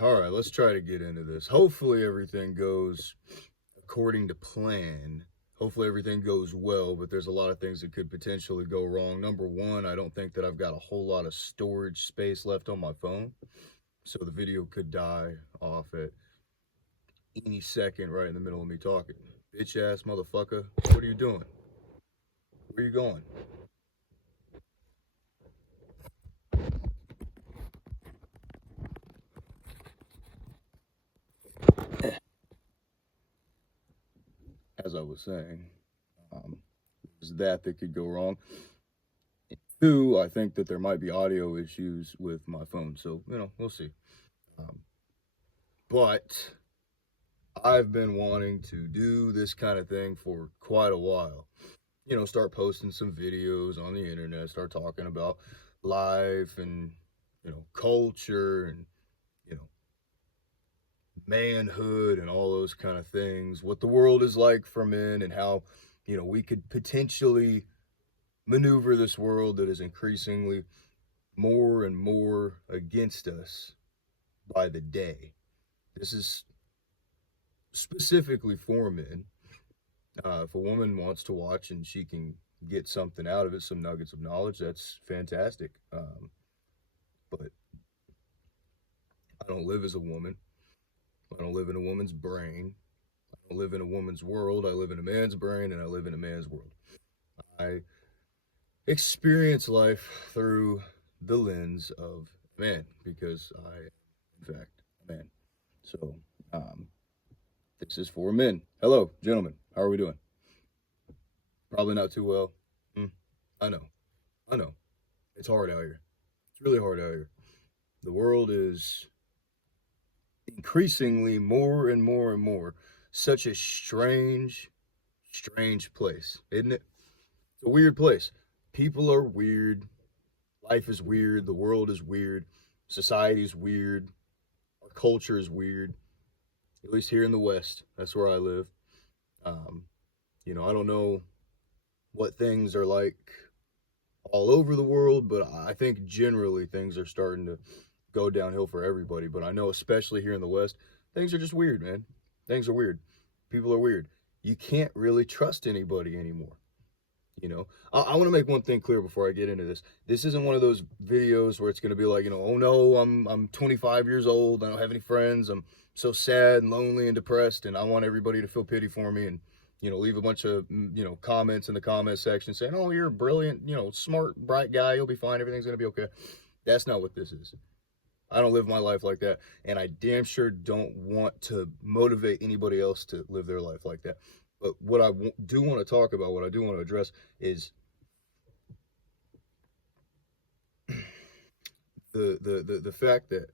All right, let's try to get into this. Hopefully, everything goes according to plan. Hopefully, everything goes well, but there's a lot of things that could potentially go wrong. Number one, I don't think that I've got a whole lot of storage space left on my phone, so the video could die off at any second right in the middle of me talking. Bitch ass motherfucker, what are you doing? Where are you going? As I was saying, um, is that could go wrong. Two, I think that there might be audio issues with my phone, so we'll see. Um, but I've been wanting to do this kind of thing for quite a while. Start posting some videos on the internet, start talking about life and culture and you know manhood and all those kind of things. What the world is like for men and how we could potentially maneuver this world that is increasingly more and more against us by the day. This is specifically for men. If a woman wants to watch and she can get something out of it, some nuggets of knowledge, that's fantastic. But I don't live as a woman. I don't live in a woman's brain. I don't live in a woman's world. I live in a man's brain and I live in a man's world. I experience life through the lens of man because I, in fact, a man. So, this is for men. Hello, gentlemen. How are we doing? Probably not too well. Mm, I know. I know. It's hard out here. It's really hard out here. The world is increasingly more and more and more such a strange, strange place, isn't it? It's a weird place. People are weird. Life is weird. The world is weird. Society is weird. Our culture is weird. At least here in the West, that's where I live. Um, I don't know what things are like all over the world, but I think generally things are starting to go downhill for everybody. But I know, especially here in the West, things are just weird, man. Things are weird. People are weird. You can't really trust anybody anymore. I want to make one thing clear before I get into this. This isn't one of those videos where it's going to be like, oh no, I'm 25 years old. I don't have any friends. I'm so sad and lonely and depressed, and I want everybody to feel pity for me and leave a bunch of comments in the comment section saying, oh, you're a brilliant, smart, bright guy. You'll be fine. Everything's going to be okay. That's not what this is. I don't live my life like that, and I damn sure don't want to motivate anybody else to live their life like that. But what I do want to talk about, what I do want to address, is the fact that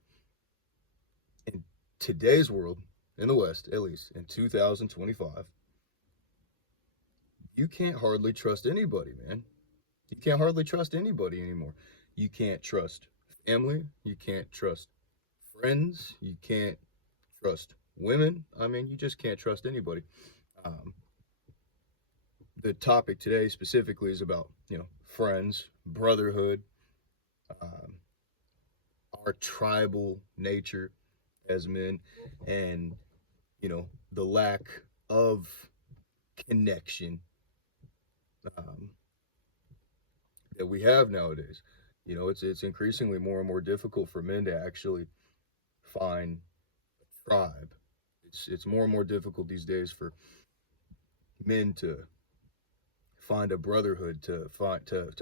in today's world, in the West, at least in 2025, you can't hardly trust anybody, man. You can't hardly trust anybody anymore. You can't trust family. You can't trust friends. You can't trust women. I mean, you just can't trust anybody. Um, the topic today specifically is about friends, brotherhood, um, our tribal nature as men, and the lack of connection um, that we have nowadays. It's increasingly more and more difficult for men to actually find a tribe. It's more and more difficult these days for men to find a brotherhood, to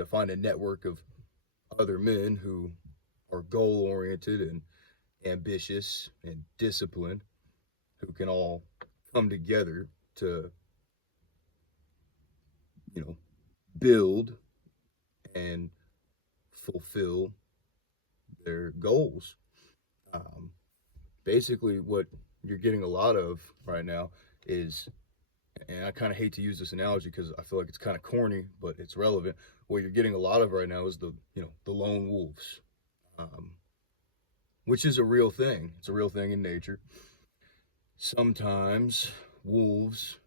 find a network of other men who are goal oriented and ambitious and disciplined, who can all come together to you know build and fulfill their goals. Um, Basically, what you're getting a lot of right now is, and I kind of hate to use this analogy because I feel like it's kind of corny, but it's relevant. What you're getting a lot of right now is the lone wolves, um, which is a real thing. It's a real thing in nature. Sometimes wolves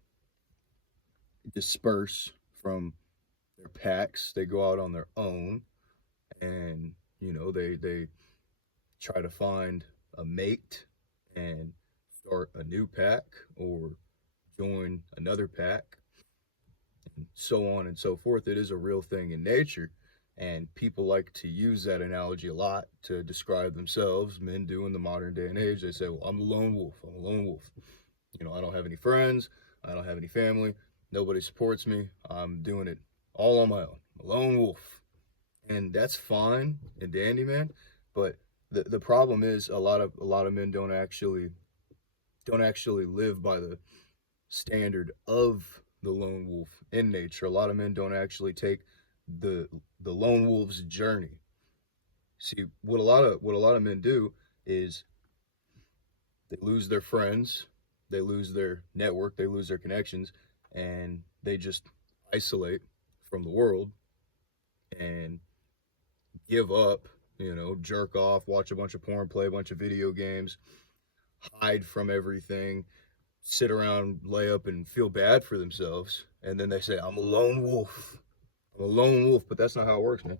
disperse from their packs. They go out on their own, and they try to find a mate and start a new pack or join another pack, and so on and so forth. It is a real thing in nature. And people like to use that analogy a lot to describe themselves. Men do in the modern day and age. They say, well, I'm the lone wolf. I'm a lone wolf. You know, I don't have any friends. I don't have any family. Nobody supports me. I'm doing it all on my own. I'm a lone wolf. And that's fine and dandy, man. But the problem is a lot of men don't actually live by the standard of the lone wolf in nature. A lot of men don't actually take the lone wolf's journey. See, what a lot of men do is they lose their friends, they lose their network, they lose their connections, and they just isolate from the world and give up, jerk off, watch a bunch of porn, play a bunch of video games, hide from everything, sit around, lay up, and feel bad for themselves. And then they say, I'm a lone wolf. I'm a lone wolf. But that's not how it works, man.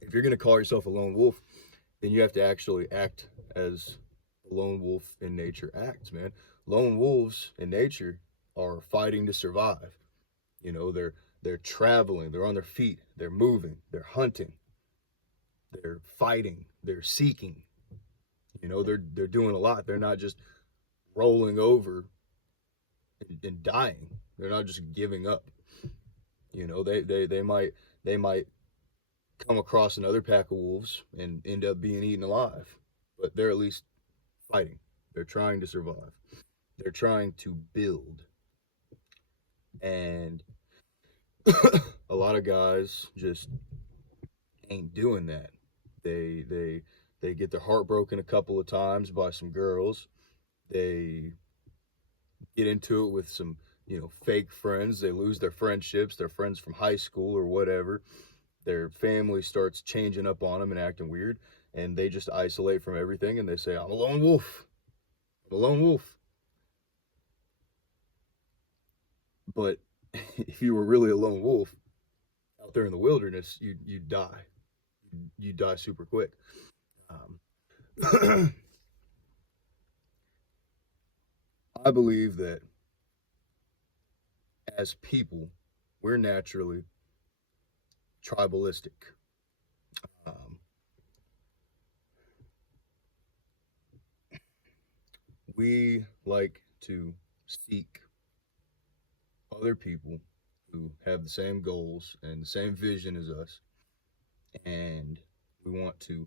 If you're going to call yourself a lone wolf, then you have to actually act as a lone wolf in nature acts, man. Lone wolves in nature are fighting to survive. They're traveling, they're on their feet, they're moving, they're hunting, they're fighting, they're seeking. They're doing a lot. They're not just rolling over and dying. They're not just giving up. They might come across another pack of wolves and end up being eaten alive, but they're at least fighting. They're trying to survive. They're trying to build. And a lot of guys just ain't doing that. They get their heart broken a couple of times by some girls. They get into it with some, fake friends. They lose their friendships, their friends from high school or whatever. Their family starts changing up on them and acting weird, and they just isolate from everything and they say, I'm a lone wolf. I'm a lone wolf. But if you were really a lone wolf out there in the wilderness, you'd die. You'd die super quick. I believe that as people, we're naturally tribalistic. Um, we like to seek other people who have the same goals and the same vision as us, and we want to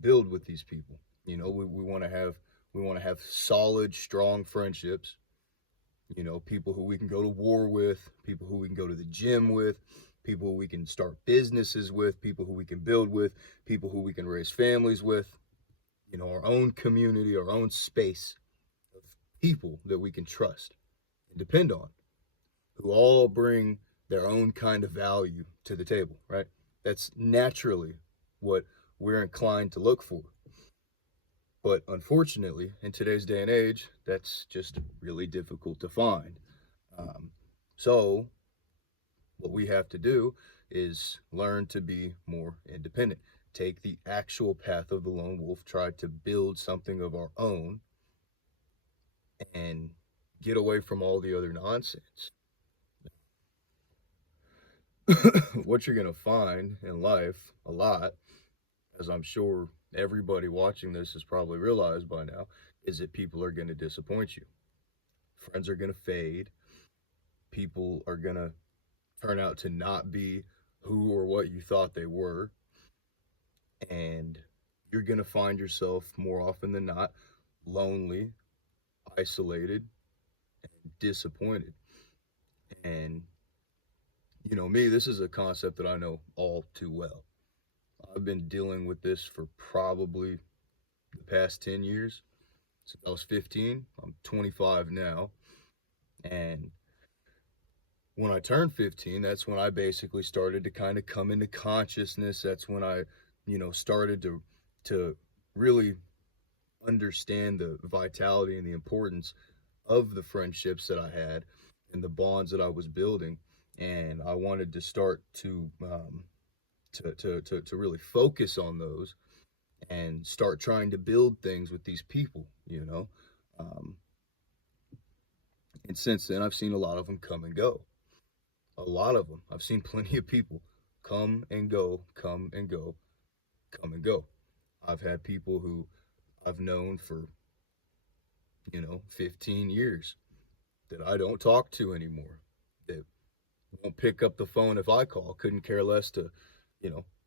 build with these people. We want to have solid, strong friendships. People who we can go to war with, people who we can go to the gym with, people who we can start businesses with, people who we can build with, people who we can raise families with. Our own community, our own space of people that we can trust and depend on, who all bring their own kind of value to the table, right? That's naturally what we're inclined to look for. But unfortunately, in today's day and age, that's just really difficult to find. So what we have to do is learn to be more independent. Take the actual path of the lone wolf, try to build something of our own, and get away from all the other nonsense. What you're going to find in life a lot, as I'm sure everybody watching this has probably realized by now, is that people are going to disappoint you. Friends are going to fade. People are going to turn out to not be who or what you thought they were. And you're going to find yourself more often than not lonely, isolated, and disappointed. And me, this is a concept that I know all too well. I've been dealing with this for probably the past 10 years. Since I was 15, I'm 25 now. And when I turned 15, that's when I basically started to kind of come into consciousness. That's when I, started to really understand the vitality and the importance of the friendships that I had and the bonds that I was building. And I wanted to start to to really focus on those and start trying to build things with these people, you know. Um, and since then, I've seen a lot of them come and go. A lot of them. I've seen plenty of people come and go, come and go, come and go. I've had people who I've known for, 15 years that I don't talk to anymore, that won't pick up the phone if I call, couldn't care less to,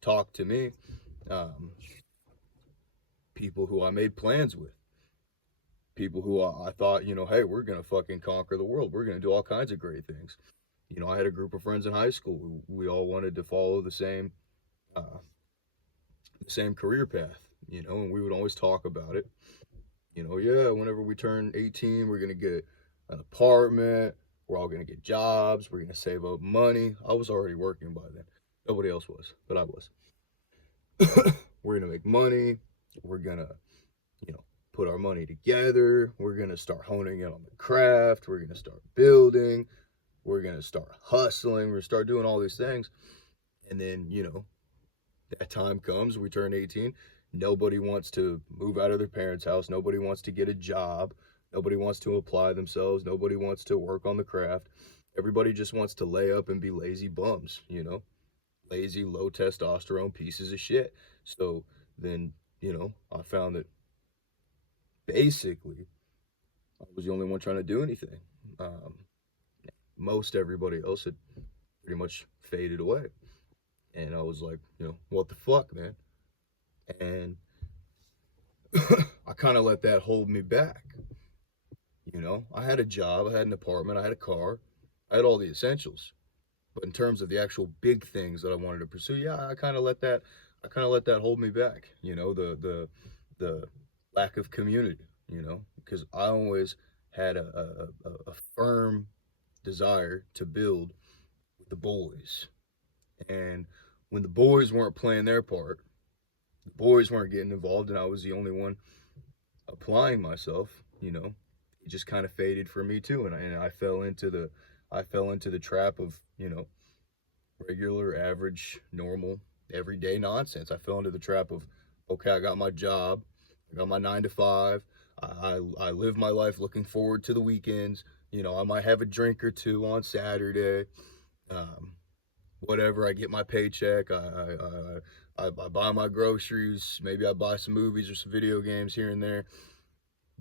talk to me. Um, People who I made plans with, people who I thought, hey, we're going to fucking conquer the world. We're going to do all kinds of great things. I had a group of friends in high school who we all wanted to follow the same career path, and we would always talk about it. Yeah, whenever we turn 18, we're going to get an apartment. We're all going to get jobs. We're going to save up money. I was already working by then. Nobody else was, but I was. We're going to make money. We're going to, put our money together. We're going to start honing in on the craft. We're going to start building. We're going to start hustling. We're going to start doing all these things. And then, that time comes, we turn 18. Nobody wants to move out of their parents' house. Nobody wants to get a job. Nobody wants to apply themselves. Nobody wants to work on the craft. Everybody just wants to lay up and be lazy bums, lazy, low testosterone pieces of shit. So then, I found that basically I was the only one trying to do anything. Most everybody else had pretty much faded away. And I was like, what the fuck, man? And I kind of let that hold me back. I had a job, I had an apartment, I had a car, I had all the essentials. But in terms of the actual big things that I wanted to pursue, yeah, I kind of let that hold me back. The lack of community. Because I always had a firm desire to build with the boys. And when the boys weren't playing their part, the boys weren't getting involved, and I was the only one applying myself, it just kind of faded for me too. And I fell into the trap of, regular, average, normal, everyday nonsense. I fell into the trap of, okay, I got my job, I got my 9 to 5. I live my life looking forward to the weekends. I might have a drink or two on Saturday. Whatever, I get my paycheck. I buy my groceries. Maybe I buy some movies or some video games here and there.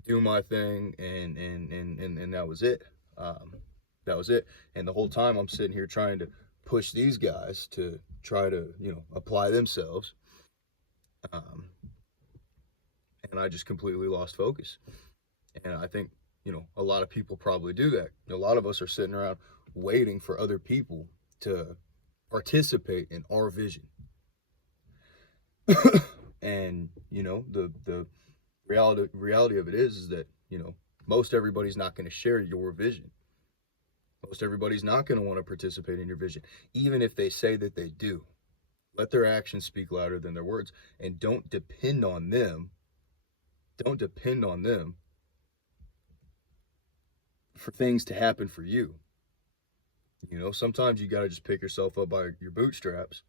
Do my thing, and that was it. That was it. And the whole time I'm sitting here trying to push these guys to try to, apply themselves. And I just completely lost focus. And I think, a lot of people probably do that. A lot of us are sitting around waiting for other people to participate in our vision. And, the reality of it is that, most everybody's not going to share your vision. Most everybody's not going to want to participate in your vision, even if they say that they do. Let their actions speak louder than their words, and don't depend on them. Don't depend on them for things to happen for you. Sometimes you got to just pick yourself up by your bootstraps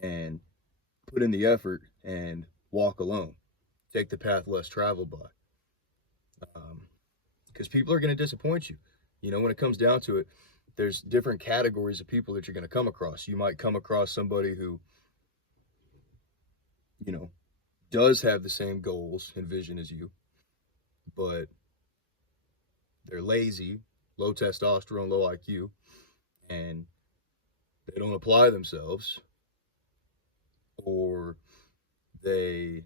and put in the effort and walk alone. Take the path less traveled by. Because people are going to disappoint you. When it comes down to it, there's different categories of people that you're going to come across. You might come across somebody who, does have the same goals and vision as you, but they're lazy, low testosterone, low IQ, and they don't apply themselves, or they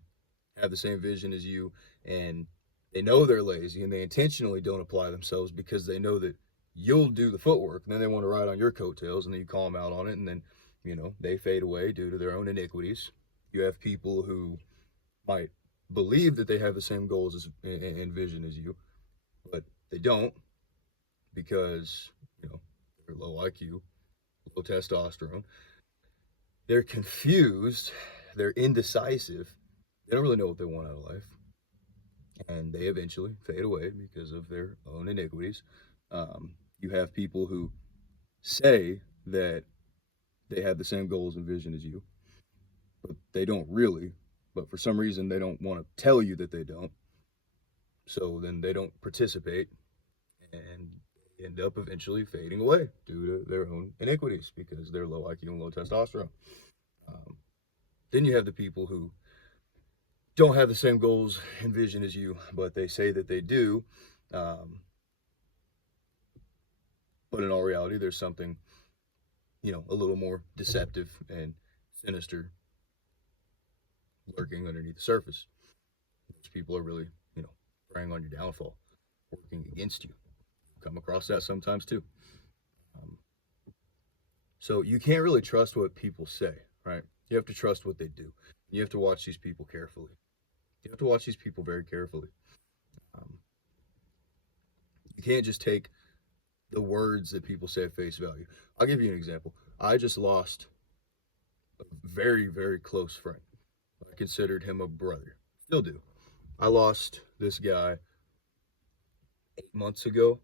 have the same vision as you and they know they're lazy and they intentionally don't apply themselves because they know that you'll do the footwork, and then they want to ride on your coattails, and then you call them out on it, and then they fade away due to their own iniquities. You have people who might believe that they have the same goals and vision as you, but they don't, because they're low IQ, low testosterone, they're confused, they're indecisive, they don't really know what they want out of life, and they eventually fade away because of their own iniquities. You have people who say that they have the same goals and vision as you, but they don't really. But for some reason, they don't want to tell you that they don't. So then they don't participate and end up eventually fading away due to their own iniquities because they're low IQ and low testosterone. Um, then you have the people who don't have the same goals and vision as you, but they say that they do. Um, but in all reality, there's something, a little more deceptive and sinister lurking underneath the surface. Those people are really, preying on your downfall, working against you. Come across that sometimes too. Um, so you can't really trust what people say, right? You have to trust what they do. You have to watch these people carefully. You have to watch these people very carefully. Um, you can't just take the words that people say at face value. I'll give you an example. I just lost a very, very close friend. I considered him a brother. Still do. I lost this guy 8 months ago.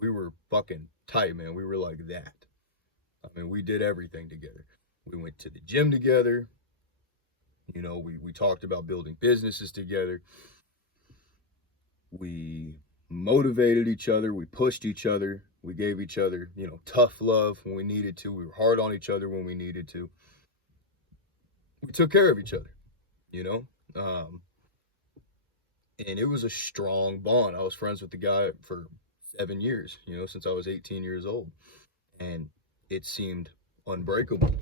We were fucking tight, man. We were like that. I mean, we did everything together. We went to the gym together. We talked about building businesses together. We motivated each other. We pushed each other. We gave each other, tough love when we needed to. We were hard on each other when we needed to. We took care of each other, and it was a strong bond. I was friends with the guy for 7 years, since I was 18 years old. And it seemed unbreakable.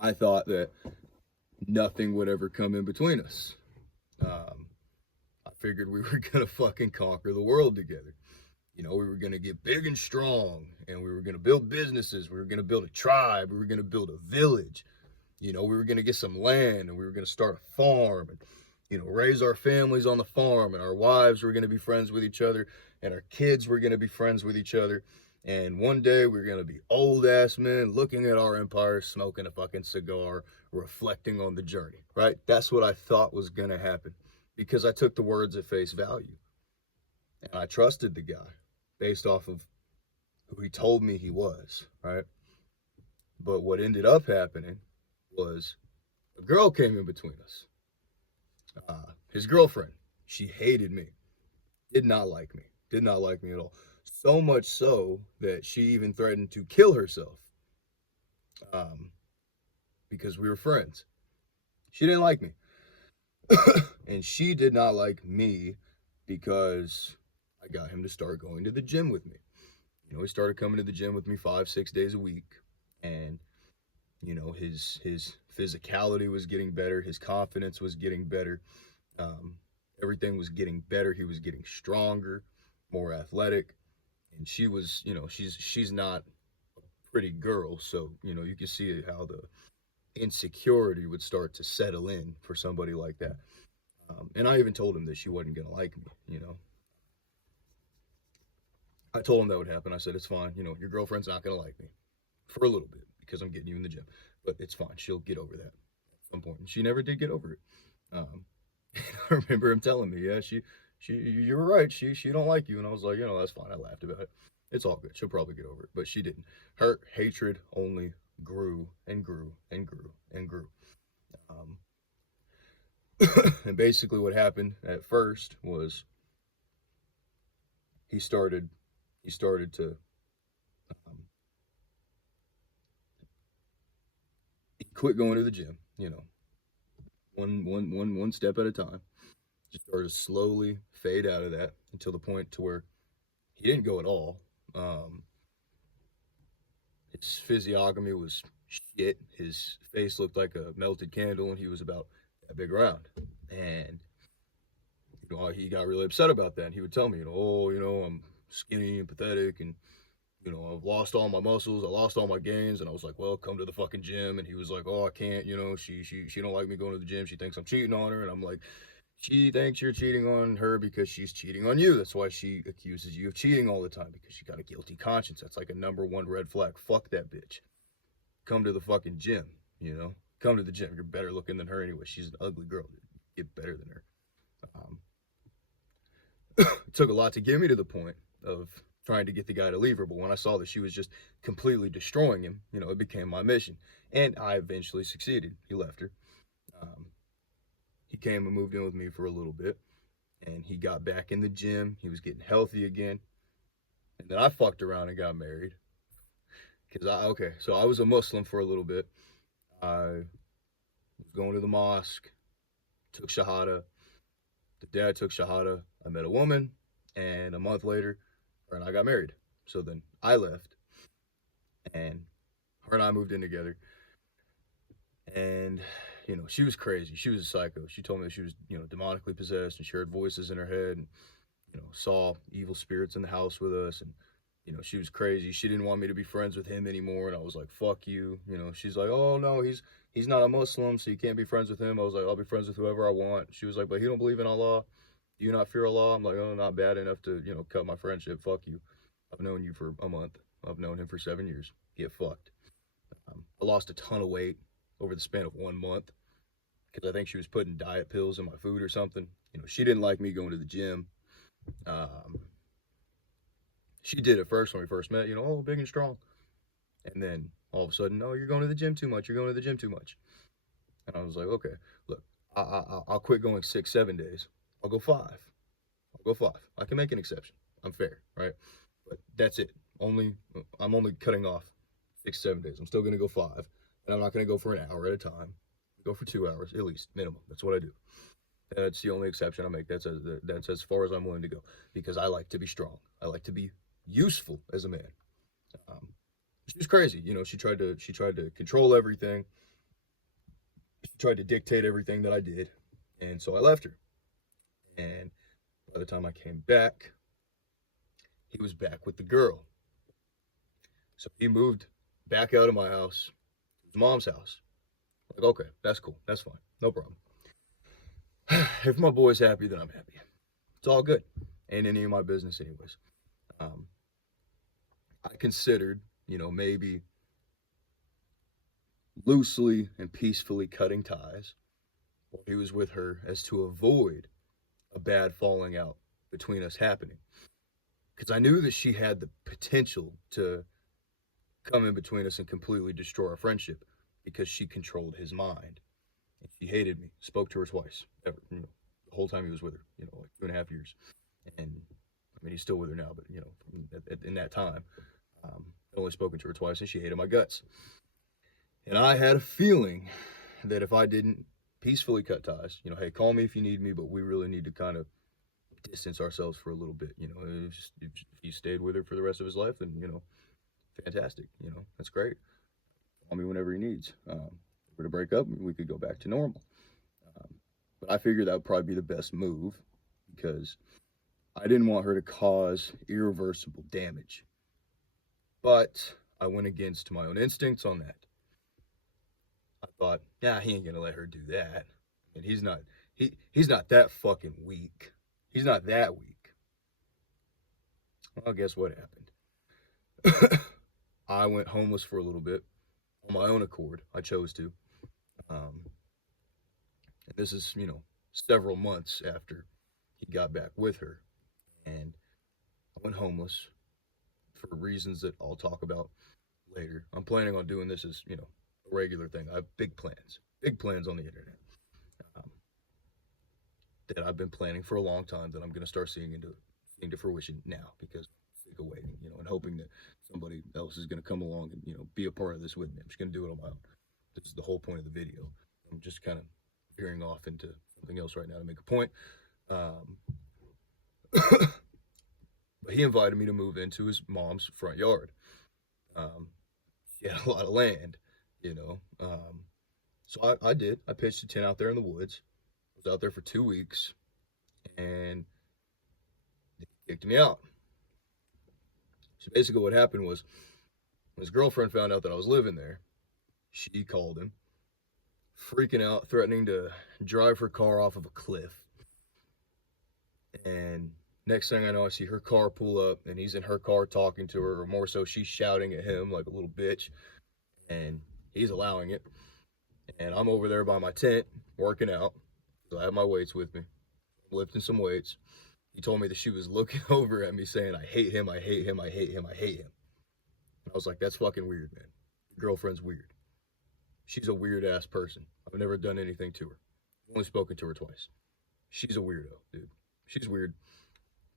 I thought that nothing would ever come in between us. I figured we were going to fucking conquer the world together. We were going to get big and strong, and we were going to build businesses. We were going to build a tribe. We were going to build a village. We were going to get some land, and we were going to start a farm and, raise our families on the farm, and our wives were going to be friends with each other, and our kids were going to be friends with each other. And one day we're going to be old ass men looking at our empire, smoking a fucking cigar, reflecting on the journey, right? That's what I thought was going to happen because I took the words at face value. And I trusted the guy based off of who he told me he was, right? But what ended up happening was a girl came in between us. His girlfriend, she hated me, did not like me at all. So much so that she even threatened to kill herself because we were friends. She didn't like me. And she did not like me because I got him to start going to the gym with me. He started coming to the gym with me 5-6 days a week. And, his physicality was getting better. His confidence was getting better. Everything was getting better. He was getting stronger, more athletic. And she was, she's not a pretty girl. So, you can see how the insecurity would start to settle in for somebody like that. And I even told him that she wasn't going to like me, I told him that would happen. I said, it's fine. Your girlfriend's not going to like me for a little bit because I'm getting you in the gym. But it's fine. She'll get over that at some point. And she never did get over it. I remember him telling me, yeah, you were right. She don't like you. And I was like, that's fine. I laughed about it. It's all good. She'll probably get over it. But she didn't. Her hatred only grew and grew and grew and grew. And basically what happened at first was he started to he quit going to the gym, one step at a time. Just started to slowly fade out of that until the point to where he didn't go at all. His physiognomy was shit. His face looked like a melted candle, and he was about that big around. And he got really upset about that. And he would tell me, I'm skinny and pathetic, and I've lost all my muscles, I lost all my gains. And I was like, well, come to the fucking gym. And he was like, oh, I can't, she don't like me going to the gym. She thinks I'm cheating on her. And I'm like, she thinks you're cheating on her because she's cheating on you. That's why she accuses you of cheating all the time, because she got a guilty conscience. That's like a #1 red flag. Fuck that bitch. Come to the fucking gym, come to the gym. You're better looking than her anyway. She's an ugly girl. Get better than her. It took a lot to get me to the point of trying to get the guy to leave her. But when I saw that she was just completely destroying him, you know, it became my mission. And I eventually succeeded. He left her. Um, he came and moved in with me for a little bit. And he got back in the gym. He was getting healthy again. And then I fucked around and got married. So I was a Muslim for a little bit. I was going to the mosque, took Shahada. The day I took Shahada, I met a woman. And a month later, her and I got married. So then I left. And her and I moved in together. And, you know, she was crazy. She was a psycho. She told me that she was, you know, demonically possessed and she heard voices in her head and, you know, saw evil spirits in the house with us. And, you know, she was crazy. She didn't want me to be friends with him anymore. And I was like, fuck you. You know, she's like, oh, no, he's not a Muslim, so you can't be friends with him. I was like, I'll be friends with whoever I want. She was like, but he don't believe in Allah. Do you not fear Allah? I'm like, oh, not bad enough to, you know, cut my friendship. Fuck you. I've known you for a month. I've known him for 7 years. Get fucked. I lost a ton of weight over the span of 1 month because I think she was putting diet pills in my food or something. You know, she didn't like me going to the gym. She did at first when we first met, you know, oh, big and strong. And then all of a sudden, no, you're going to the gym too much. You're going to the gym too much. And I was like, okay, look, I'll quit going 6, 7 days. I'll go 5. I'll go 5. I can make an exception. I'm fair, right? But that's it. I'm only cutting off 6, 7 days. I'm still going to go 5. And I'm not going to go for an hour at a time. Go for 2 hours, at least, minimum. That's what I do. That's the only exception I make. That's as far as I'm willing to go. Because I like to be strong. I like to be useful as a man. She was crazy. You know, she tried to control everything. She tried to dictate everything that I did. And so I left her. And by the time I came back, he was back with the girl. So he moved back out of my house to his mom's house. I'm like, okay, that's cool. That's fine. No problem. If my boy's happy, then I'm happy. It's all good. Ain't any of my business anyways. I considered, you know, maybe loosely and peacefully cutting ties while he was with her as to avoid a bad falling out between us happening. Because I knew that she had the potential to come in between us and completely destroy our friendship because she controlled his mind. And she hated me. Spoke to her twice, ever, you know, the whole time he was with her, you know, like 2.5 years. And I mean, he's still with her now, but you know, in that time, I'd only spoken to her twice, and she hated my guts. And I had a feeling that if I didn't peacefully cut ties, you know, hey, call me if you need me, but we really need to kind of distance ourselves for a little bit. You know, if he stayed with her for the rest of his life, then, you know, fantastic. You know, that's great. Call me whenever he needs. If we're to break up, we could go back to normal. But I figured that would probably be the best move because I didn't want her to cause irreversible damage. But I went against my own instincts on that. I thought, nah, he ain't gonna let her do that. And he's not that fucking weak. He's not that weak. Well, guess what happened? I went homeless for a little bit on my own accord. I chose to. And this is, you know, several months after he got back with her. And I went homeless for reasons that I'll talk about later. I'm planning on doing this as, you know, a regular thing. I have big plans on the internet that I've been planning for a long time that I'm going to start seeing into fruition now because I'm sick of waiting, you know, and hoping that somebody else is going to come along and, you know, be a part of this with me. I'm just going to do it on my own. This is the whole point of the video. I'm just kind of veering off into something else right now to make a point. But he invited me to move into his mom's front yard. He had a lot of land, you know. So I did. I pitched a tent out there in the woods. I was out there for 2 weeks, and they kicked me out. So basically what happened was when his girlfriend found out that I was living there, she called him, freaking out, threatening to drive her car off of a cliff. And next thing I know, I see her car pull up, and he's in her car talking to her, or more so, she's shouting at him like a little bitch, and he's allowing it. And I'm over there by my tent, working out, so I have my weights with me, lifting some weights, He told me that she was looking over at me saying, I hate him, I hate him, I hate him, I hate him. And I was like, that's fucking weird, man. Your girlfriend's weird. She's a weird ass person. I've never done anything to her. I've only spoken to her twice. She's a weirdo, dude. She's weird.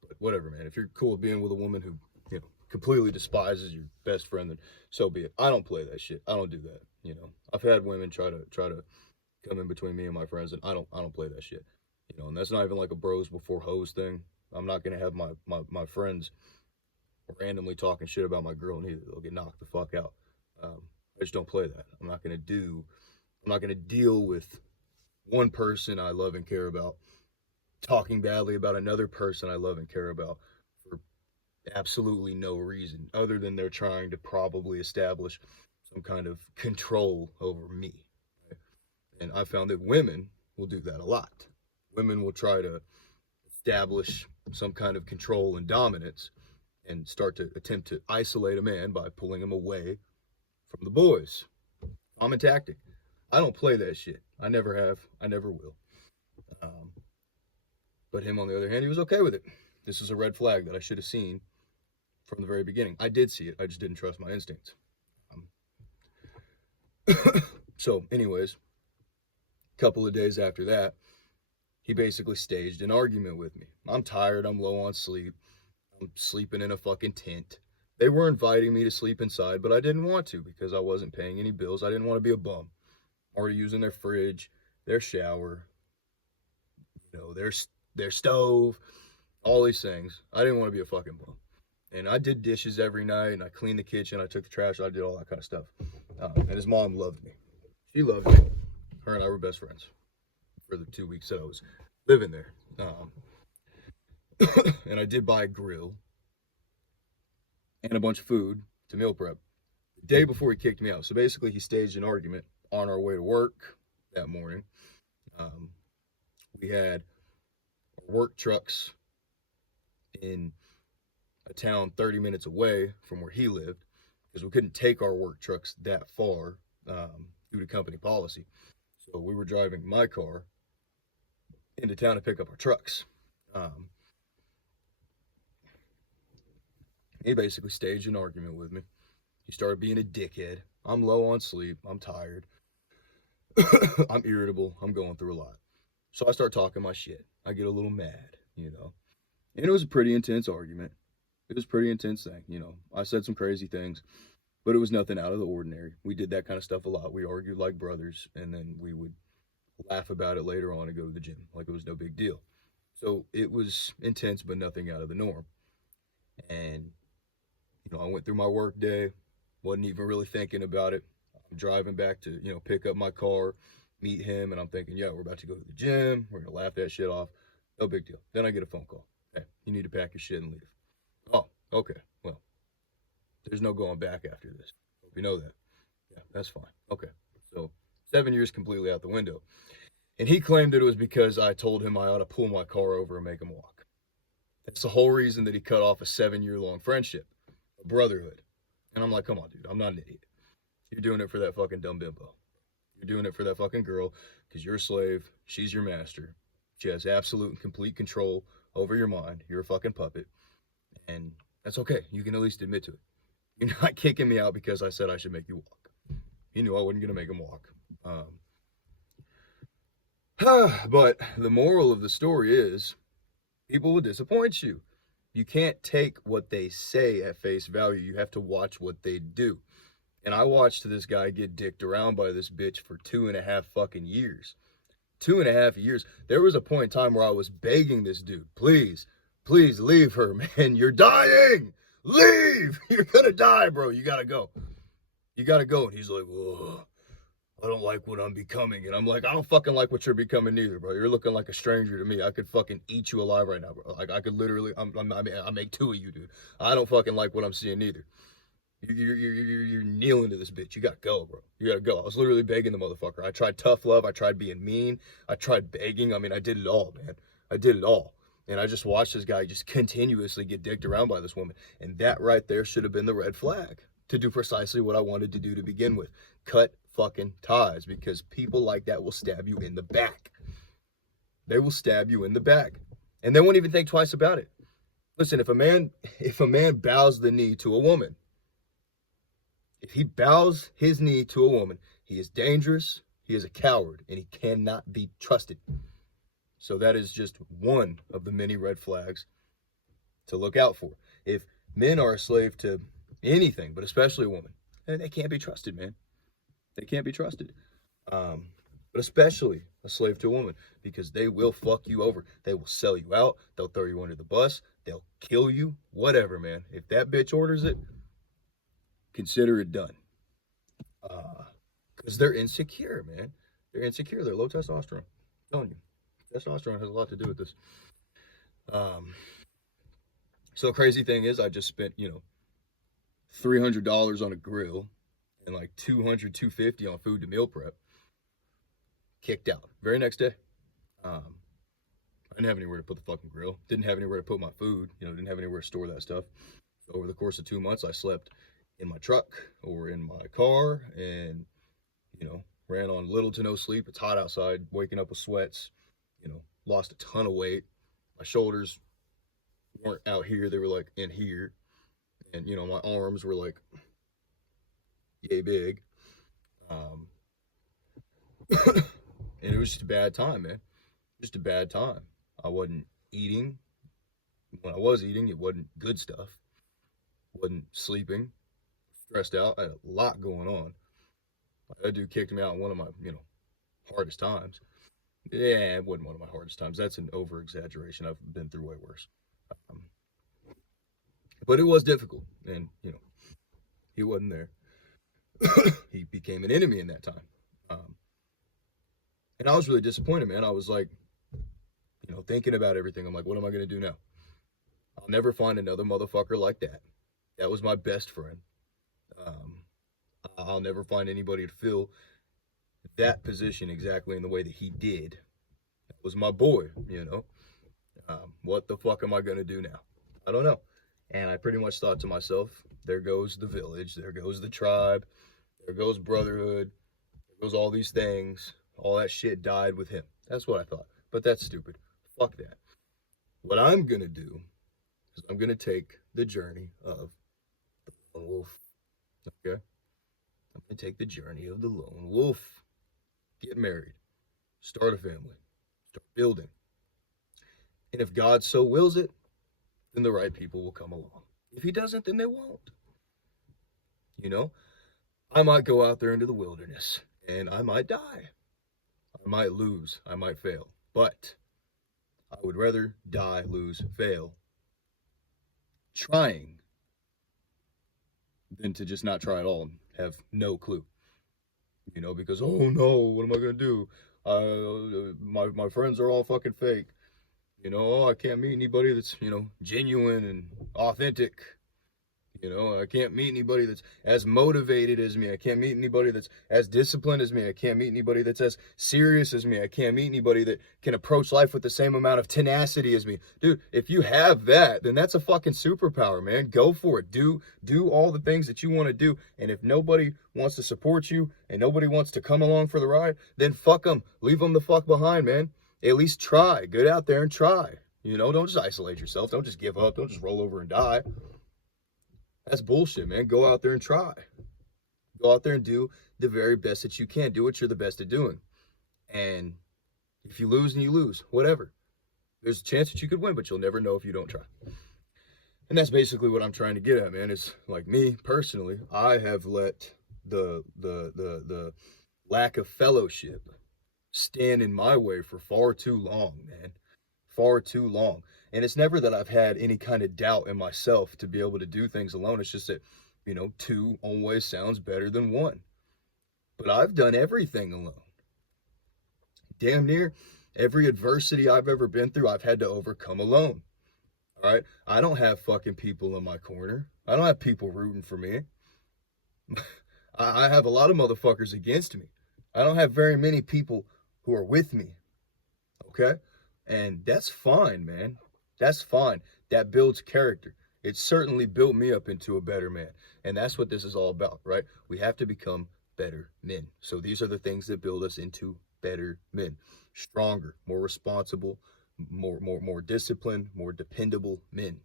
But whatever, man. If you're cool with being with a woman who, completely despises your best friend, then so be it. I don't play that shit. I don't do that. I've had women try to come in between me and my friends, and I don't play that shit. And that's not even like a bros before hoes thing. I'm not gonna have my friends randomly talking shit about my girl neither. They'll get knocked the fuck out. I just don't play that. I'm not gonna deal with one person I love and care about talking badly about another person I love and care about for absolutely no reason other than they're trying to probably establish some kind of control over me. Right? And I found that women will do that a lot. Women will try to establish some kind of control and dominance and start to attempt to isolate a man by pulling him away from the boys. Common tactic. I don't play that shit. I never have. I never will. But him, on the other hand, he was okay with it. This is a red flag that I should have seen from the very beginning. I did see it. I just didn't trust my instincts. So, anyways, a couple of days after that, he basically staged an argument with me. I'm tired. I'm low on sleep. I'm sleeping in a fucking tent. They were inviting me to sleep inside, but I didn't want to because I wasn't paying any bills. I didn't want to be a bum. I'm already using their fridge, their shower, their stove, all these things. I didn't want to be a fucking bum. And I did dishes every night, and I cleaned the kitchen, I took the trash, I did all that kind of stuff. And his mom loved me. She loved me. Her and I were best friends for the 2 weeks that I was living there. And I did buy a grill and a bunch of food to meal prep the day before he kicked me out. So basically, he staged an argument on our way to work that morning. We had work trucks in a town 30 minutes away from where he lived because we couldn't take our work trucks that far due to company policy. So we were driving my car into town to pick up our trucks. He basically staged an argument with me. He started being a dickhead. I'm low on sleep. I'm tired. I'm irritable. I'm going through a lot. So I start talking my shit. I get a little mad, And it was a pretty intense argument. It was a pretty intense thing, I said some crazy things, but it was nothing out of the ordinary. We did that kind of stuff a lot. We argued like brothers, and then we would laugh about it later on and go to the gym like it was no big deal. So it was intense, but nothing out of the norm. And, I went through my work day, wasn't even really thinking about it. I'm driving back to, pick up my car, meet him, and I'm thinking, yeah, we're about to go to the gym. We're going to laugh that shit off. No big deal. Then I get a phone call. Hey, you need to pack your shit and leave. Oh, okay. Well, there's no going back after this. Hope you know that. Yeah, that's fine. Okay. So 7 years completely out the window. And he claimed that it was because I told him I ought to pull my car over and make him walk. That's the whole reason that he cut off a 7-year-long friendship, a brotherhood. And I'm like, come on, dude, I'm not an idiot. You're doing it for that fucking dumb bimbo. You're doing it for that fucking girl because you're a slave. She's your master. She has absolute and complete control over your mind. You're a fucking puppet. And that's okay. You can at least admit to it. You're not kicking me out because I said I should make you walk. He knew I wasn't going to make him walk. But the moral of the story is people will disappoint you. You can't take what they say at face value. You have to watch what they do. And I watched this guy get dicked around by this bitch for 2.5 fucking years. 2.5 years. There was a point in time where I was begging this dude, please leave her, man. You're dying. Leave. You're gonna die, bro. You gotta go. You gotta go. And he's like, whoa, I don't like what I'm becoming. And I'm like, I don't fucking like what you're becoming neither, bro. You're looking like a stranger to me. I could fucking eat you alive right now, bro. Like, I could literally, I make 2 of you, dude. I don't fucking like what I'm seeing neither. You're kneeling to this bitch. You gotta go, bro. You gotta go. I was literally begging the motherfucker. I tried tough love. I tried being mean. I tried begging. I mean, I did it all, man. I did it all. And I just watched this guy just continuously get dicked around by this woman. And that right there should have been the red flag to do precisely what I wanted to do to begin with. Cut fucking ties, because people like that will stab you in the back. They will stab you in the back. And they won't even think twice about it. Listen, if a man bows the knee to a woman, if he bows his knee to a woman, he is dangerous, he is a coward, and he cannot be trusted. So that is just one of the many red flags to look out for. If men are a slave to anything, but especially a woman, they can't be trusted, man. They can't be trusted. But especially a slave to a woman, because they will fuck you over. They will sell you out. They'll throw you under the bus. They'll kill you. Whatever, man. If that bitch orders it, consider it done. Because they're insecure, man. They're insecure. They're low testosterone. I'm telling you. Testosterone has a lot to do with this. So crazy thing is, I just spent, $300 on a grill and like $200-$250 on food to meal prep. Kicked out. Very next day. I didn't have anywhere to put the fucking grill. Didn't have anywhere to put my food. Didn't have anywhere to store that stuff. So over the course of 2 months, I slept in my truck or in my car and, ran on little to no sleep. It's hot outside, waking up with sweats, lost a ton of weight. My shoulders weren't out here. They were like in here. And, my arms were like yay big. And it was just a bad time, man. Just a bad time. I wasn't eating. When I was eating, it wasn't good stuff. Wasn't sleeping. Stressed out. I had a lot going on. That dude kicked me out in one of my, hardest times. Yeah, it wasn't one of my hardest times. That's an over-exaggeration. I've been through way worse. But it was difficult. And, he wasn't there. He became an enemy in that time. And I was really disappointed, man. I was like, thinking about everything. I'm like, what am I going to do now? I'll never find another motherfucker like that. That was my best friend. I'll never find anybody to fill that position exactly in the way that he did. That was my boy, What the fuck am I going to do now? I don't know. And I pretty much thought to myself, there goes the village. There goes the tribe. There goes brotherhood. There goes all these things. All that shit died with him. That's what I thought. But that's stupid. Fuck that. What I'm going to do is I'm going to take the journey of the lone wolf. Okay? I'm going to take the journey of the lone wolf. Get married. Start a family. Start building. And if God so wills it, then the right people will come along. If he doesn't, then they won't. I might go out there into the wilderness and I might die. I might lose. I might fail. But I would rather die, lose, fail trying than to just not try at all and have no clue. Because, oh no, what am I going to do? My friends are all fucking fake. I can't meet anybody that's, genuine and authentic. I can't meet anybody that's as motivated as me. I can't meet anybody that's as disciplined as me. I can't meet anybody that's as serious as me. I can't meet anybody that can approach life with the same amount of tenacity as me. Dude, if you have that, then that's a fucking superpower, man. Go for it. Do all the things that you want to do. And if nobody wants to support you and nobody wants to come along for the ride, then fuck them. Leave them the fuck behind, man. At least try. Get out there and try. Don't just isolate yourself. Don't just give up. Don't just roll over and die. That's bullshit, man. Go out there and try. Go out there and do the very best that you can. Do what you're the best at doing. And if you lose, and you lose. Whatever. There's a chance that you could win, but you'll never know if you don't try. And that's basically what I'm trying to get at, man. It's like me, personally, I have let the lack of fellowship stand in my way for far too long, man. Far too long. And it's never that I've had any kind of doubt in myself to be able to do things alone. It's just that, two always sounds better than one. But I've done everything alone. Damn near every adversity I've ever been through, I've had to overcome alone. All right? I don't have fucking people in my corner. I don't have people rooting for me. I have a lot of motherfuckers against me. I don't have very many people who are with me. Okay? And that's fine, man. That's fine. That builds character. It certainly built me up into a better man. And that's what this is all about, right? We have to become better men. So these are the things that build us into better men. Stronger, more responsible, more disciplined, more dependable men.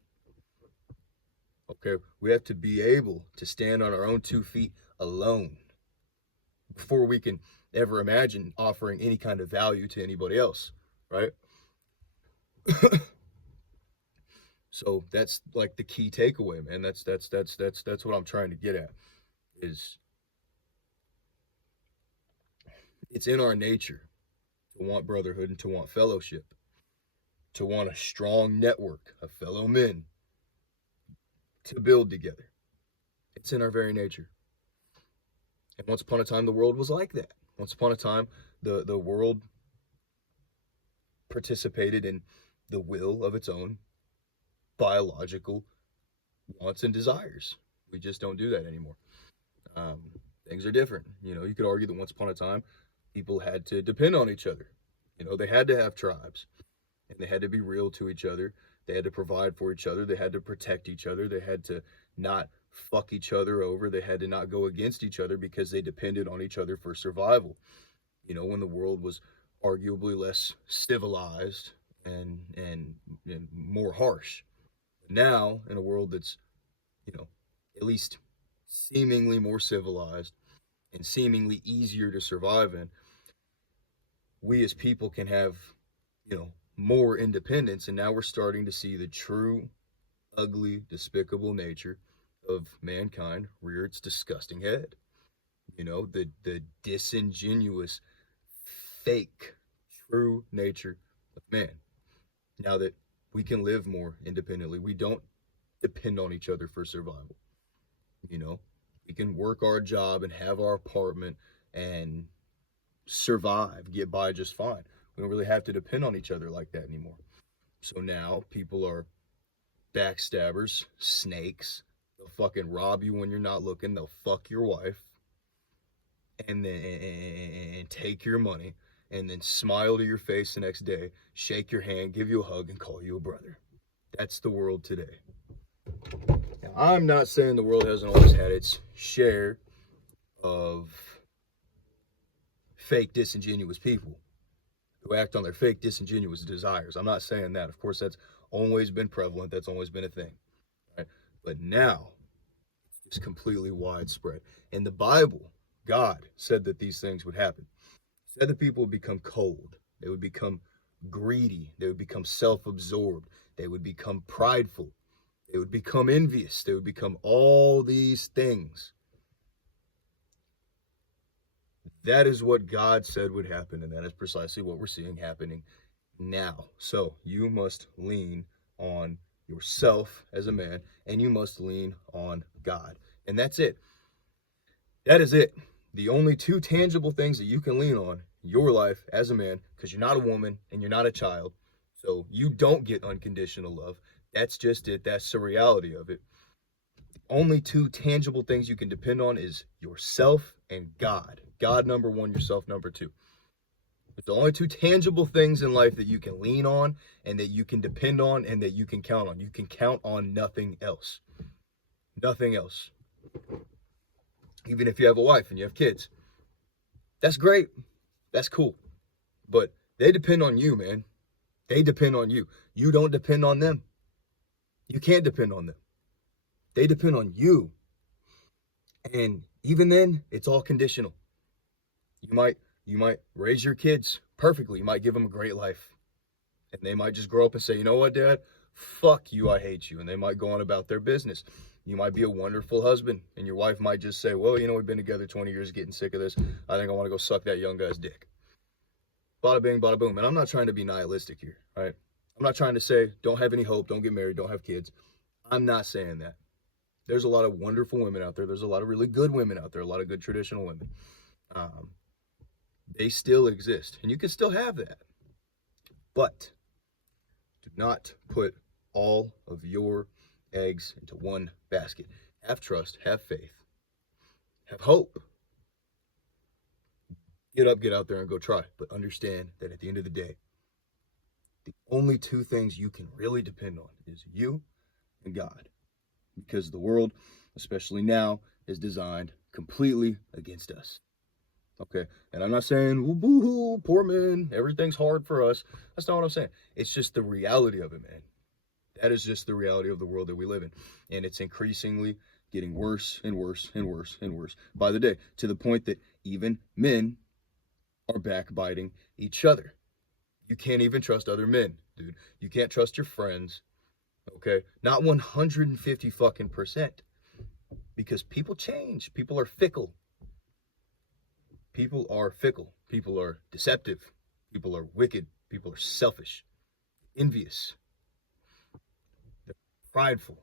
Okay, we have to be able to stand on our own 2 feet alone before we can ever imagine offering any kind of value to anybody else, right? So that's like the key takeaway, man. That's what I'm trying to get at. Is it's in our nature to want brotherhood and to want fellowship, to want a strong network of fellow men to build together. It's in our very nature. And once upon a time, the world was like that. Once upon a time, the world participated in the will of its own biological wants and desires. We just don't do that anymore. Things are different. You could argue that once upon a time, people had to depend on each other. They had to have tribes, and they had to be real to each other. They had to provide for each other. They had to protect each other. They had to not fuck each other over. They had to not go against each other because they depended on each other for survival. When the world was arguably less civilized and more harsh. Now, in a world that's, at least seemingly more civilized and seemingly easier to survive in, we as people can have, more independence. And now we're starting to see the true, ugly, despicable nature of mankind rear its disgusting head. The disingenuous, fake, true nature of man. Now that we can live more independently, we don't depend on each other for survival. We can work our job and have our apartment and survive, get by just fine. We don't really have to depend on each other like that anymore. So now people are backstabbers, snakes. They'll fucking rob you when you're not looking. They'll fuck your wife and then and take your money and then smile to your face the next day, shake your hand, give you a hug, and call you a brother. That's the world today. Now, I'm not saying the world hasn't always had its share of fake, disingenuous people who act on their fake, disingenuous desires. I'm not saying that. Of course, that's always been prevalent. That's always been a thing. Right? But now, it's completely widespread. In the Bible, God said that these things would happen. He said that people would become cold. They would become greedy. They would become self-absorbed. They would become prideful. They would become envious. They would become all these things. That is what God said would happen, and that is precisely what we're seeing happening now. So you must lean on yourself as a man, and you must lean on God. And that's it. That is it. The only two tangible things that you can lean on in your life as a man, because you're not a woman and you're not a child, so you don't get unconditional love. That's just it. That's the reality of it. The only two tangible things you can depend on is yourself and God. God number one, yourself number two. It's the only two tangible things in life that you can lean on and that you can depend on and that you can count on. You can count on nothing else. Nothing else. Even if you have a wife and you have kids, that's great. That's cool. But they depend on you, man. They depend on you. You don't depend on them. You can't depend on them. They depend on you. And even then, it's all conditional. You might raise your kids perfectly. You might give them a great life. And they might just grow up and say, you know what, Dad? Fuck you, I hate you. And they might go on about their business. You might be a wonderful husband. And your wife might just say, well, we've been together 20 years, getting sick of this. I think I want to go suck that young guy's dick. Bada bing, bada boom. And I'm not trying to be nihilistic here, right? I'm not trying to say, don't have any hope, don't get married, don't have kids. I'm not saying that. There's a lot of wonderful women out there. There's a lot of really good women out there, a lot of good traditional women. They still exist, and you can still have that. But do not put all of your eggs into one basket. Have trust, have faith, have hope. Get up, get out there, and go try. But understand that at the end of the day, the only two things you can really depend on is you and God. Because the world, especially now, is designed completely against us. Okay. And I'm not saying, ooh, boo-hoo, poor men, everything's hard for us. That's not what I'm saying. It's just the reality of it, man. That is just the reality of the world that we live in. And it's increasingly getting worse and worse and worse and worse by the day, to the point that even men are backbiting each other. You can't even trust other men, dude. You can't trust your friends, okay? Not 150 fucking percent. Because people change. People are fickle. People are fickle. People are deceptive. People are wicked. People are selfish, envious, they're prideful.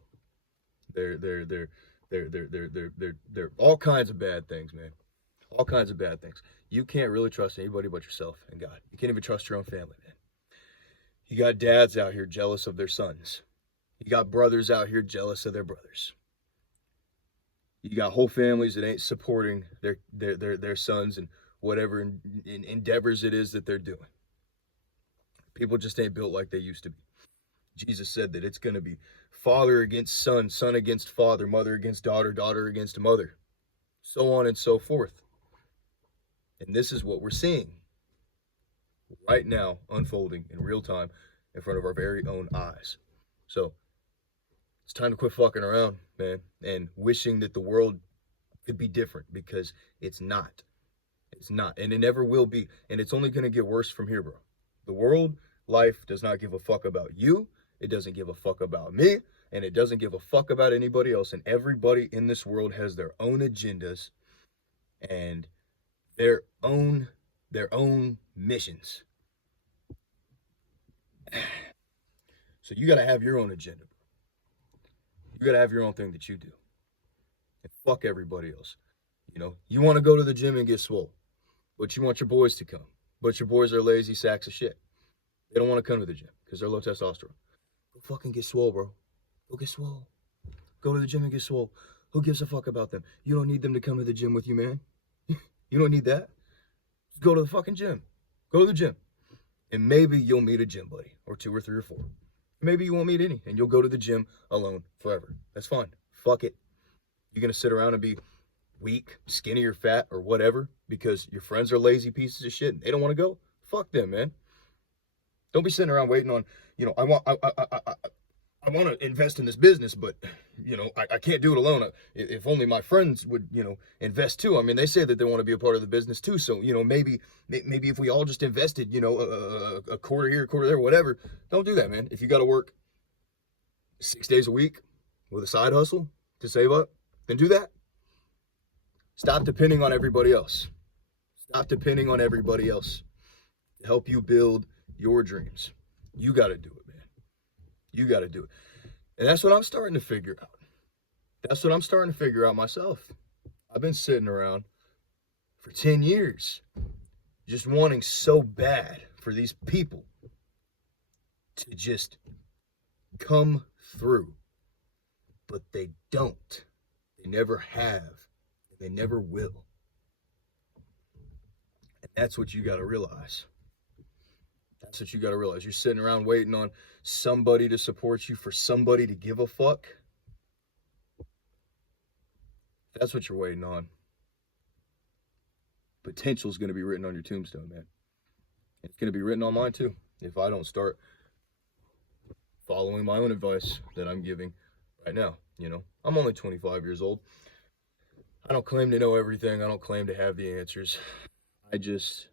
They're all kinds of bad things, man. All kinds of bad things. You can't really trust anybody but yourself and God. You can't even trust your own family, man. You got dads out here jealous of their sons. You got brothers out here jealous of their brothers. You got whole families that ain't supporting their sons and whatever in endeavors it is that they're doing. People just ain't built like they used to be. Jesus said that it's going to be father against son, son against father, mother against daughter, daughter against mother, so on and so forth. And this is what we're seeing right now unfolding in real time in front of our very own eyes. So it's time to quit fucking around, man, and wishing that the world could be different, because it's not. It's not, and it never will be. And it's only going to get worse from here, bro. The world, life does not give a fuck about you. It doesn't give a fuck about me. And it doesn't give a fuck about anybody else. And everybody in this world has their own agendas and their own missions. So you got to have your own agenda. You got to have your own thing that you do. And fuck everybody else. You know, you want to go to the gym and get swole, but you want your boys to come. But your boys are lazy sacks of shit. They don't want to come to the gym because they're low testosterone. Go fucking get swole, bro. Go get swole. Go to the gym and get swole. Who gives a fuck about them? You don't need them to come to the gym with you, man. You don't need that. Just go to the fucking gym. Go to the gym. And maybe you'll meet a gym buddy, or 2 or 3 or 4. Maybe you won't meet any, and you'll go to the gym alone forever. That's fine. Fuck it. You're going to sit around and be weak, skinny, or fat, or whatever, because your friends are lazy pieces of shit and they don't want to go? Fuck them, man. Don't be sitting around waiting on, I want to invest in this business, but, I can't do it alone. If only my friends would, invest too. I mean, they say that they want to be a part of the business too. So, maybe if we all just invested, a quarter here, a quarter there, whatever. Don't do that, man. If you got to work 6 days a week with a side hustle to save up, then do that. Stop depending on everybody else. Stop depending on everybody else to help you build your dreams. You got to do it, man. You got to do it. And that's what I'm starting to figure out. That's what I'm starting to figure out myself. I've been sitting around for 10 years just wanting so bad for these people to just come through. But they don't. They never have. They never will. And that's what you got to realize. That's what you got to realize. You're sitting around waiting on somebody to support you, for somebody to give a fuck. That's what you're waiting on. Potential's going to be written on your tombstone, man. It's going to be written on mine too, if I don't start following my own advice that I'm giving right now. I'm only 25 years old. I don't claim to know everything. I don't claim to have the answers. I just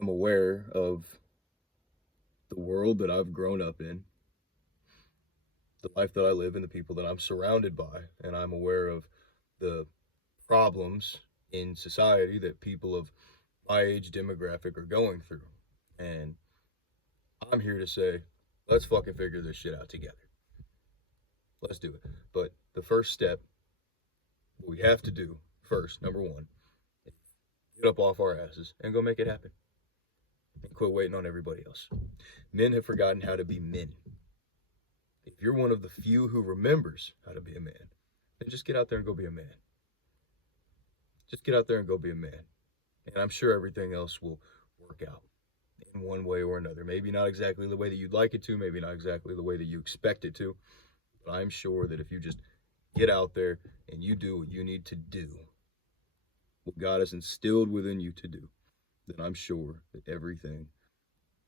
am aware of the world that I've grown up in, the life that I live in, the people that I'm surrounded by, and I'm aware of the problems in society that people of my age demographic are going through. And I'm here to say, let's fucking figure this shit out together. Let's do it. But the first step, what we have to do first, number one, is get up off our asses and go make it happen. And quit waiting on everybody else. Men have forgotten how to be men. If you're one of the few who remembers how to be a man, then just get out there and go be a man. Just get out there and go be a man. And I'm sure everything else will work out in one way or another. Maybe not exactly the way that you'd like it to, maybe not exactly the way that you expect it to, but I'm sure that if you just get out there and you do what you need to do, what God has instilled within you to do, then I'm sure that everything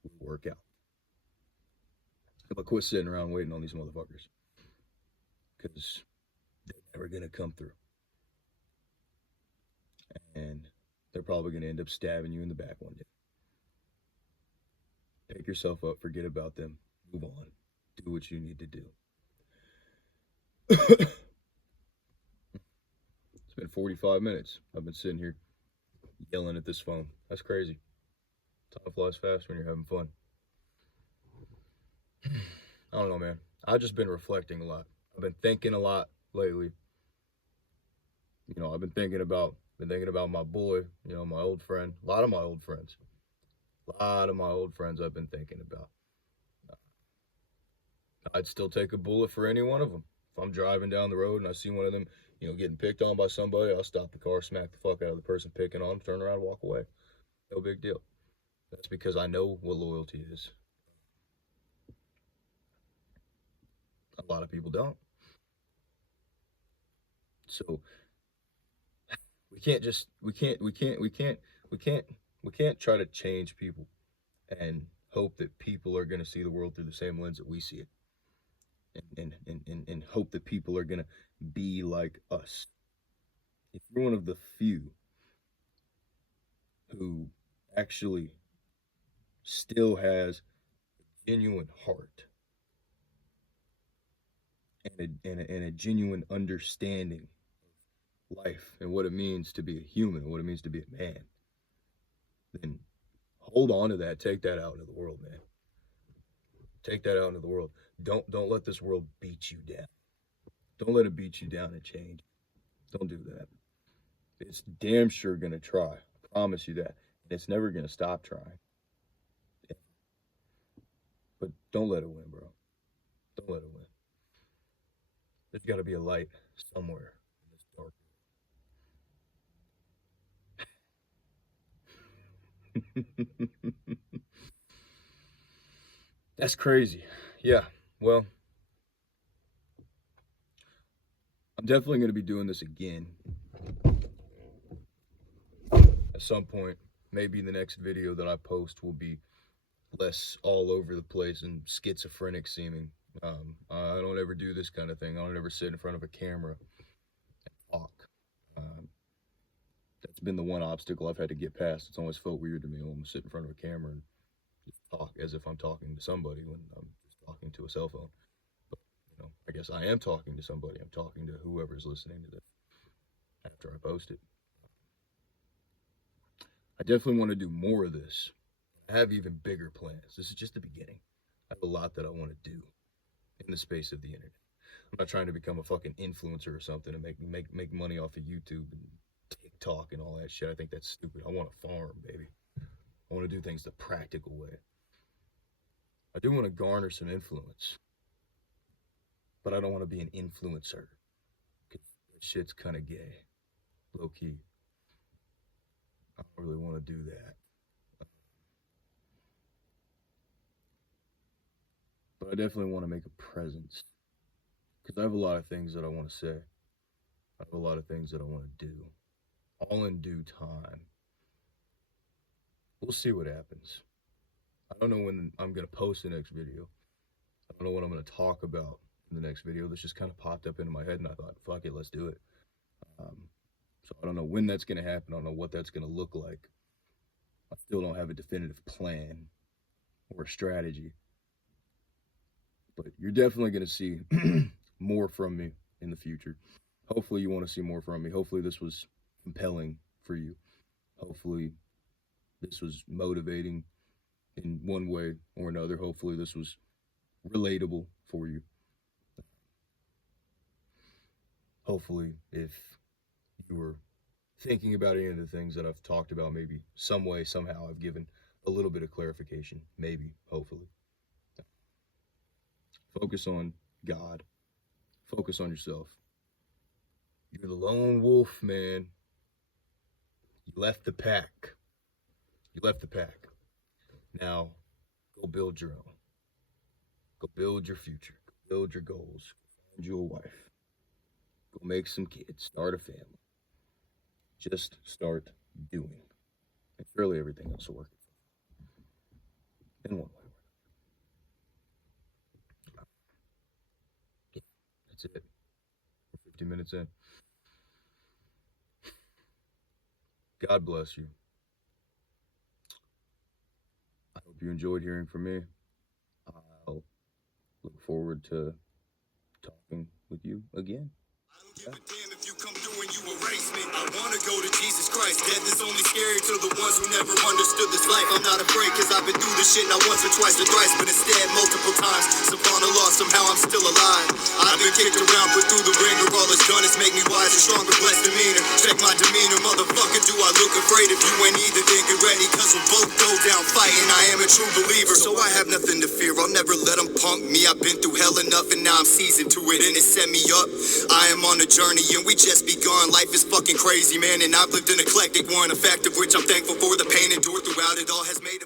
will work out. If I quit sitting around waiting on these motherfuckers, because they're never going to come through. And they're probably going to end up stabbing you in the back one day. Pick yourself up, forget about them, move on, do what you need to do. It's been 45 minutes. I've been sitting here yelling at this phone. That's crazy. Time flies fast when you're having fun. I don't know, man. I've just been reflecting a lot. I've been thinking a lot lately. You know, I've been thinking about my boy, you know, my old friend, a lot of my old friends I've been thinking about. I'd still take a bullet for any one of them. If I'm driving down the road and I see one of them, you know, getting picked on by somebody, I'll stop the car, smack the fuck out of the person picking on them, turn around and walk away. No big deal. That's because I know what loyalty is. A lot of people don't. So we can't try to change people and hope that people are going to see the world through the same lens that we see it. And hope that people are going to be like us. If you're one of the few who actually still has a genuine heart and a genuine understanding of life and what it means to be a human and what it means to be a man, then hold on to that. Take that out into the world, man. Take that out into the world. Don't let this world beat you down. Don't let it beat you down and change. Don't do that. It's damn sure gonna try. I promise you that. And it's never gonna stop trying. But don't let it win, bro. Don't let it win. There's gotta be a light somewhere in this dark. That's crazy. Yeah. Well, I'm definitely going to be doing this again at some point. Maybe the next video that I post will be less all over the place and schizophrenic seeming. I don't ever do this kind of thing. I don't ever sit in front of a camera and talk. That's been the one obstacle I've had to get past. It's always felt weird to me when I'm sitting in front of a camera and just talk as if I'm talking to somebody when I'm just talking to a cell phone. But, you know, I guess I am talking to somebody. I'm talking to whoever's listening to this after I post it. I definitely want to do more of this. I have even bigger plans. This is just the beginning. I have a lot that I want to do in the space of the internet. I'm not trying to become a fucking influencer or something and make money off of YouTube and TikTok and all that shit. I think that's stupid. I want to farm, baby. I want to do things the practical way. I do want to garner some influence, but I don't want to be an influencer. That shit's kind of gay, low key. I don't really want to do that. But I definitely want to make a presence because I have a lot of things that I want to say. I have a lot of things that I want to do, all in due time. We'll see what happens. I don't know when I'm going to post the next video. I don't know what I'm going to talk about in the next video. This just kind of popped up into my head and I thought, fuck it, let's do it. So I don't know when that's going to happen. I don't know what that's going to look like. I still don't have a definitive plan or a strategy. But you're definitely going to see more from me in the future. Hopefully you want to see more from me. Hopefully this was compelling for you. Hopefully this was motivating in one way or another. Hopefully this was relatable for you. Hopefully if you were thinking about any of the things that I've talked about, maybe some way, somehow I've given a little bit of clarification. Maybe, hopefully. Focus on God. Focus on yourself. You're the lone wolf, man. You left the pack. You left the pack. Now, go build your own. Go build your future. Go build your goals. Find you a wife. Go make some kids. Start a family. Just start doing. And surely everything else will work in one way. That's it. We're 50 minutes in. God bless you. I hope you enjoyed hearing from me. I'll look forward to talking with you again. I don't give a damn if you come through and you erase me. I wanna go to Jesus Christ. Death is only scary to the ones who never understood this life. I'm not afraid cause I've been through this shit not once or twice or thrice, but instead multiple times. Savannah lost, somehow I'm still alive. I've been kicked around, put through the ringer. All it's done is make me wiser, stronger, blessed demeanor. Check my demeanor, motherfucker, do I look afraid? If you ain't either, then get ready, cause we'll both go down fighting. I am a true believer, so I have nothing to fear. I'll never let them punk me. I've been through hell enough and now I'm seasoned to it and it set me up. I am on a journey and we just begun. Life is fucking crazy, man, and I've lived an eclectic one, a fact of which I'm thankful for. The pain endured throughout it all has made